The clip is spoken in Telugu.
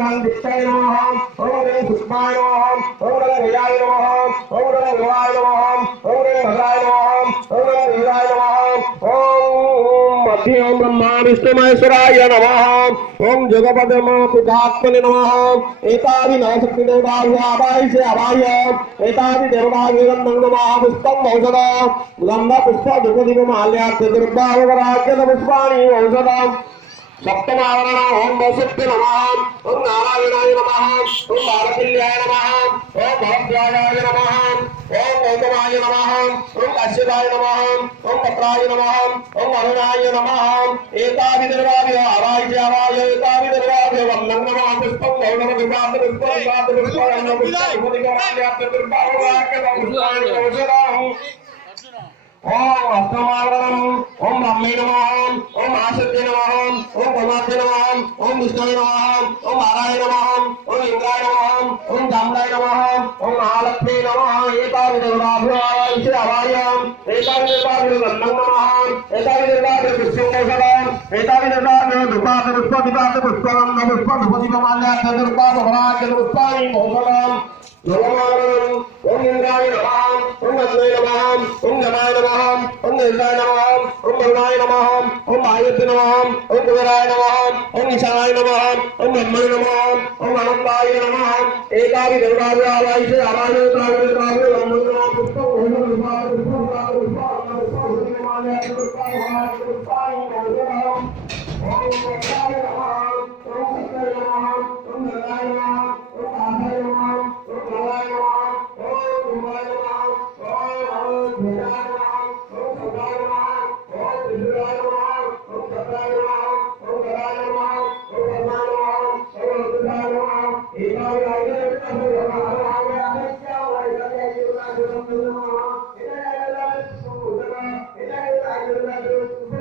రం దిష్టాయ నమః ఓం రం పుష్పాయ నమః ఓం రం గయాయ నమః ఓం రం దేవాయ నమః ఓం రం భద్రాయ నమః ఓం రం వీరాయ నమః ఓం మధ్యం బ్రహ్మా విష్ణు మహేశ్వరాయ నమః ఓం జగపదమాత్మనే నమః ఏతాది నవశక్తి దేవతాయ ఆవాహ్య ఆవాహ్య ఏతాది దేవతాయ నమః పుష్పం ఔషధ గంధ పుష్ప ధూపదీప మాల్యార్చ దుర్భావరాజ్య పుష్పాణి ఔషధ सप्तमावरण ओम वसुप्ते नमः ओम नारायणाय नमः ओम बालकल्याय नमः ओम भवद्वाजाय नमः ओम गौतमाय नमः ओम कश्यपाय नमः ओम पत्राय नमः ओम अरुणाय नमः एताभिर्वाभ्यो आवाह्य आवाह्य एताभिर्वाभ्यो वन्दं नमः पुष्पं गौतम विपात पुष्पं विपात पुष्पं ओम अष्टमावरणम ओम ब्रह्मे नमः ओम आशद्य नमः ओम परमात्मने नमः ओम विष्णुवे नमः ओम नारायण नमः ओम इंद्राय नमः ओम दामोदराय नमः ओम महालक्ष्मी नमः एताभिर्वाभ्यो आवाह्य आवाह्य एताभिर्वाभ्यो वन्दं नमः एताभिर्वाभ्यो पुष्पौषधम् एताभिर्वाभ्यो धूपात् पुष्पदीपात् पुष्पवन्द पुष्पधूपदीपमाल्यात् दुर्गाभवनात् पुष्पाणि औषधम् ओम इंद्राय नमः ओम अग्नये नमः ओम जनाय नमः ओम निर्दाय नमः ओम वरुणाय नमः ओम आयुष्य नमः ओम कुबेराय नमः ओम ईशानाय नमः ओम ब्रह्मणे नमः ओम अनंताय नमः एकादि देवताभ्यो आवाह्य आवाह्य ताभिर्वाभ्यो वन्दं नमः पुष्पं